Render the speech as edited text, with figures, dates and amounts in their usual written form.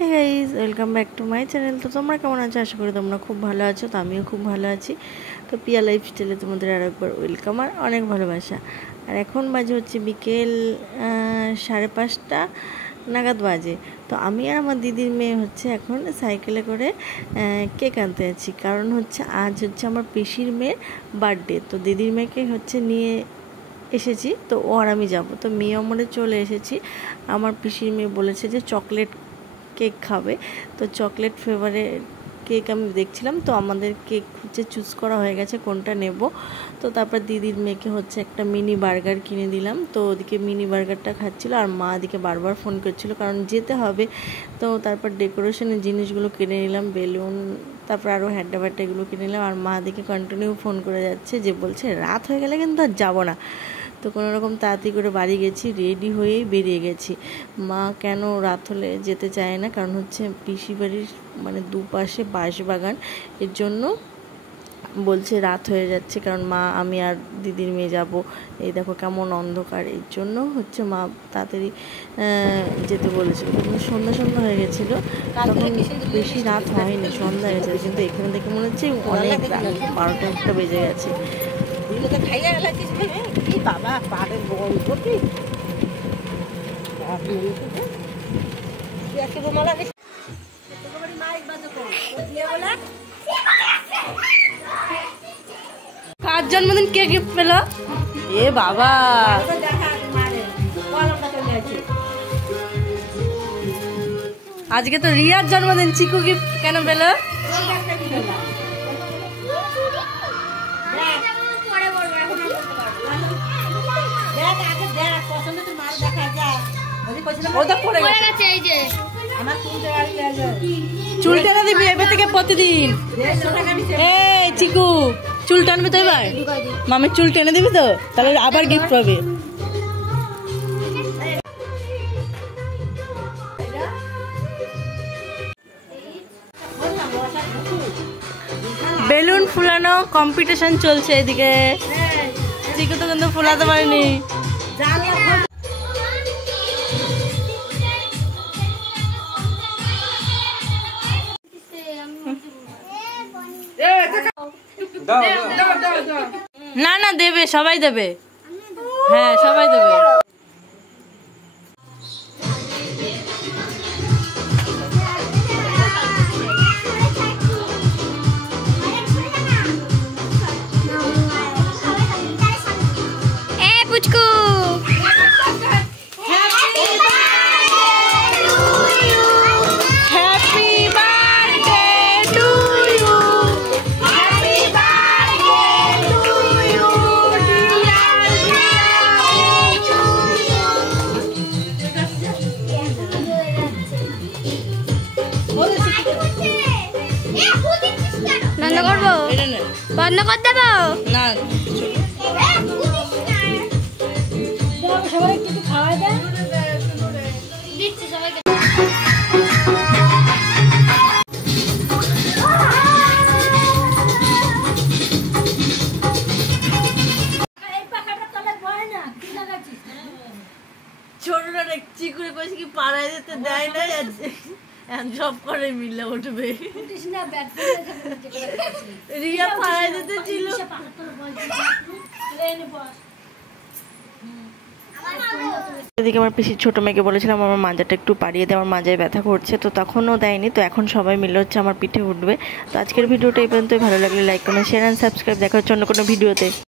Hey guys, welcome back to my channel. তো তোমরা কেমন আছো? আশা করি তোমরা খুব ভালো আছো। তো আমিও খুব ভালো আছি। তো পিয়া লাইফস্টাইলে তোমাদের আর একবার ওয়েলকাম আর অনেক ভালোবাসা। আর এখন বাজে হচ্ছে বিকেল 5:30 নাগাদ বাজে। তো আমি আর আমার দিদির মেয়ে হচ্ছে এখন সাইকেলে করে কেক আনতে যাচ্ছি। কারণ হচ্ছে আজ হচ্ছে আমার পিসির মেয়ের বার্থডে। তো দিদির মেয়েকে হচ্ছে নিয়ে এসেছি। তো ও আর আমি যাবো। তো মেয়ে আমরে চলে এসেছি। আমার পিসির মেয়ে বলেছে যে চকলেট কেক খাবে। তো চকলেট ফ্লেভারের কেক আমি দেখছিলাম। তো আমাদের কেক হচ্ছে চুজ করা হয়ে গেছে কোনটা নেব। তো তারপর দিদির মেয়েকে হচ্ছে একটা মিনি বার্গার কিনে দিলাম। তো ওদিকে মিনি বার্গারটা খাচ্ছিল আর মা দিকে বারবার ফোন করছিল কারণ যেতে হবে। তো তারপর ডেকোরেশনের জিনিসগুলো কিনে নিলাম, বেলুন, তারপর আরও হ্যাড্ডা ব্যাড্ডা এগুলো কিনে নিলাম। আর মা দিকে কন্টিনিউ ফোন করে যাচ্ছে যে বলছে রাত হয়ে গেলে কিন্তু আর যাবো না। তো কোনোরকম তাড়াতাড়ি করে বাড়ি গেছি, রেডি হয়েই বেরিয়ে গেছি। মা কেন রাত হলে যেতে চায় না, কারণ হচ্ছে পিসি বাড়ির মানে দুপাশে বাঁশবাগান, এর জন্য বলছে রাত হয়ে যাচ্ছে। কারণ মা, আমি আর দিদির মেয়ে যাব, এই দেখো কেমন অন্ধকার, এর জন্য হচ্ছে মা তাড়াতাড়ি যেতে বলেছিল। তখন সন্ধ্যা হয়ে গেছিলো, তখন বেশি রাত হয়নি, সন্ধ্যা হয়ে গেছে। কিন্তু এখানে দেখে মনে হচ্ছে অনেক রাত, 12টা বেজে গেছে। বাবা পাড়ের বল করবি কার জন্মদিন কে গিফট পেল? এ বাবা, আজকে তো রিয়ার জন্মদিন, চিকু গিফট কেন পেল? চুল টেনে দিবি এবার থেকে প্রতিদিন। এই চিকু, চুল টানবি তো এবার? মামির চুল টেনে দিবি তো, তাহলে আবার গিফট পাবে। বেলুন ফুলানো কম্পিটিশন চলছে এদিকে। চিকু তো কিন্তু ফুলাতে পারিনি। না না, দেবে, সবাই দেবে। হ্যাঁ, সবাই দেবে। বন্ধ করে দেবো না, সবাই কিছু খাওয়া যায়। দিচ্ছি সবাইকে। ছোটটা দেখছি করে কইছি কি পাড়ায় যেতে দেয় না, জব করে মিলে উঠবে। রিয়া পাড়ায় যেতে ছিল। এদিকে আমার পিসির ছোট মেয়েকে বলেছিলাম আমার মাজাটা একটু পাড়িয়ে দেয়, আমার মাজায় ব্যথা করছে। তো তখনও দেয়নি। তো এখন সবাই মিলে হচ্ছে আমার পিঠে উঠবে। তো আজকের ভিডিওটা এই পর্যন্তই। ভালো লাগলে like comment share and subscribe. দেখা হচ্ছে অন্য কোনো ভিডিওতে।